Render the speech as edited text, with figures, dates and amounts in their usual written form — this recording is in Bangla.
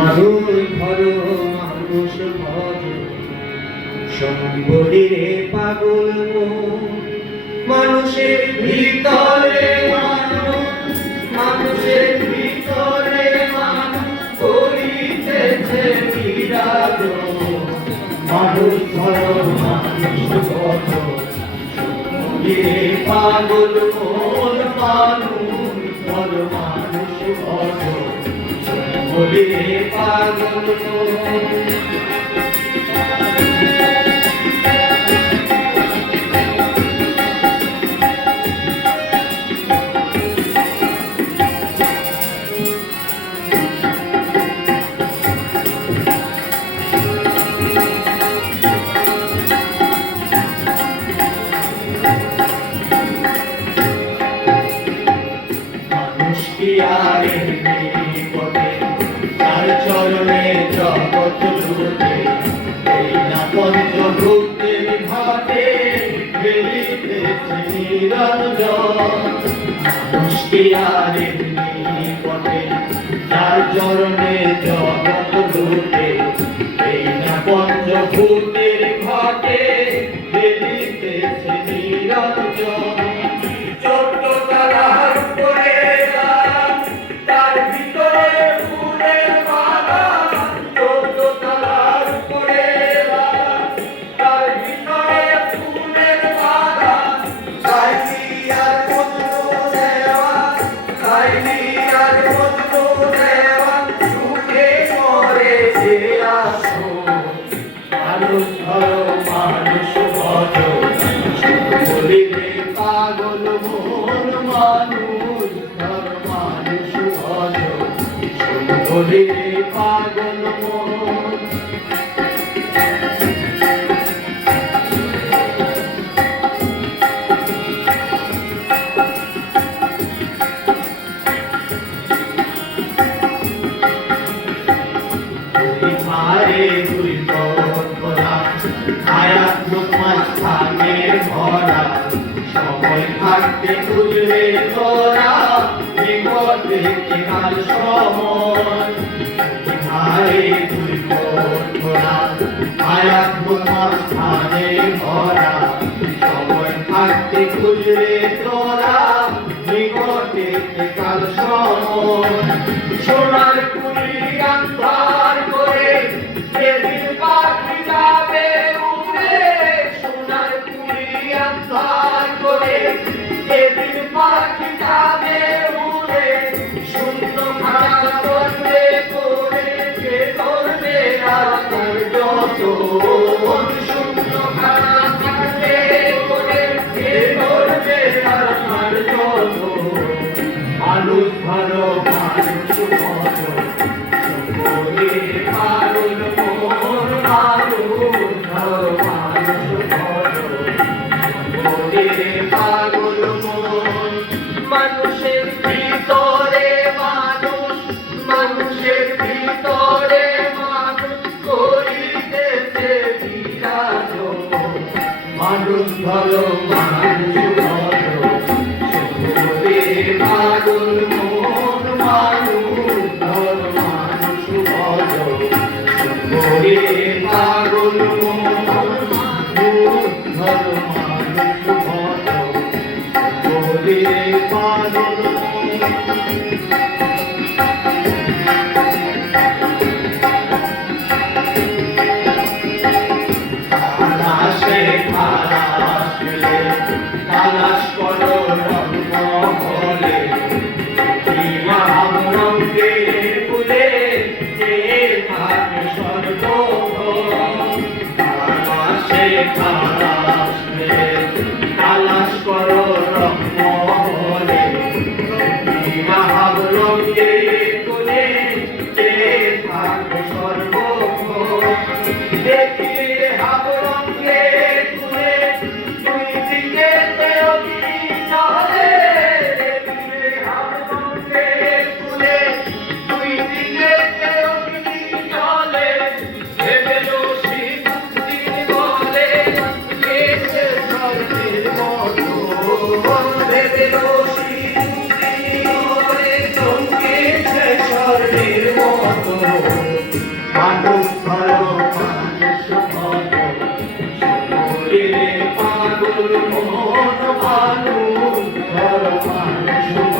মানুষ ধরো মানুষ ভজ সম্বলিরে পাগল মন মানুষের ভিতরে মানুষের ভিতরে মানুষ করিতেছে বিরাজ মানুষ ধরো মানুষ ভজ সম্বলিরে পাগল মন মানুষ ধরো মানুষ ভজ বলিরে পাগল মানুষ কি আর চরণে জগৎ লুটে এই না পঞ্চভূতের ঘাটে খেলিতেছে নিরঞ্জন মানুষ কি আর নিকটে যার চরণে জগৎ লুটে এই না পঞ্চভূতের ঘাটে খেলিতেছে নিরঞ্জন ছোট্ট তারার উপরে তার ভিতরে পাগল মন মানুষ ধর মানুষ ভজ বলিরে পাগল মন মারে দুই পথরা আয়াত্মক মাঝখানে ভরা সময় থাকতে খুঁজলে তোরা বিপদে কাল সময় মারে দুই পথরা আয়াত্মক মাঝখানে ভরা সময় থাকতে খুঁজলে তোরা বিপদে কাল সময় সোনার কুড়ি গান্ধার করে যেদিন পাখি যাবে উড়ে সোনার কুড়ি গান্ধার করে যেদিন পাখি যাবে উড়ে শূন্য ভাড়া করবে করে কে ধরবে রাতের যত শূন্য ভাড়া করবে করে কে ধরবে রাতের যত মানুষ ভালো মানুষ ভজ পাগল মন মানুষ ধর মানুষ ভজ বলিরে পাগল মন মানুষের ভিতরে মানুষ মানুষের ভিতরে মানুষ করিতেছে বিরাজ মানুষ ভালো মানুষ ভজ বলিরে পাগল মন মানুষ ধর মানুষ ভজ বলিরে পাগল মন মানুষ ধর মানুষ ভজ বলিরে পাগল তালাশে তালাশ মিলে তালাশ করো রঙ্গ হলে রঙ্গে ফুলে যে থাকে স্বর্গ তালাশে তালাশ মিলে তালাশ করো রঙ্গ হলে রঙ্গে ফুলে যে থাকে স্বর্গ দেখিলে হাব রঙ্গে ফুলে দুই দিকে অগ্নি চলে দেখিলে হাব রঙ্গে ফুলে দুই দিকে অগ্নি চলে ভেবেলো শিবুদ্দিন বলে এসে স্বর্গের মতো ভেবেলো শিবুদ্দিন বলে তোকে শুভ